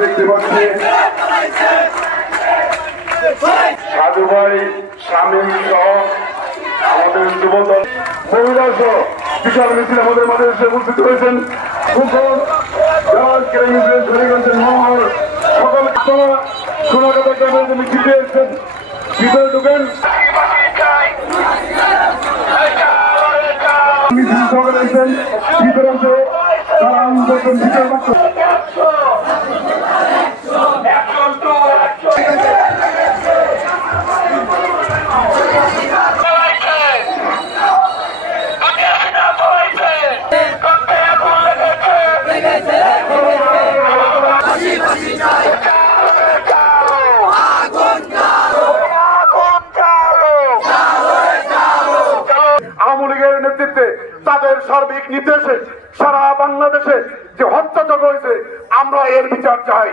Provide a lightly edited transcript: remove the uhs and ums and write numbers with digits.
দেখতে পাচ্ছি সাধু ভাই স্বামী সহ আমাদের যুবদল মহিলা সহ বিশাল মিছিল আমাদের মাঝে এসে উপস্থিত হয়েছেন। সকল সোনাকাটা গ্রামের মিছিল এসেছেন, ভিতরে ঢুকেন। মিছিল সকলে এসেছেন ভিতরে অংশে তারা আন্দোলন ভিতরে মাত্র নেতৃত্বে তাদের সার্বিক নির্দেশে সারা বাংলাদেশে যে হত্যাযজ্ঞ হয়েছে আমরা এর বিচার চাই।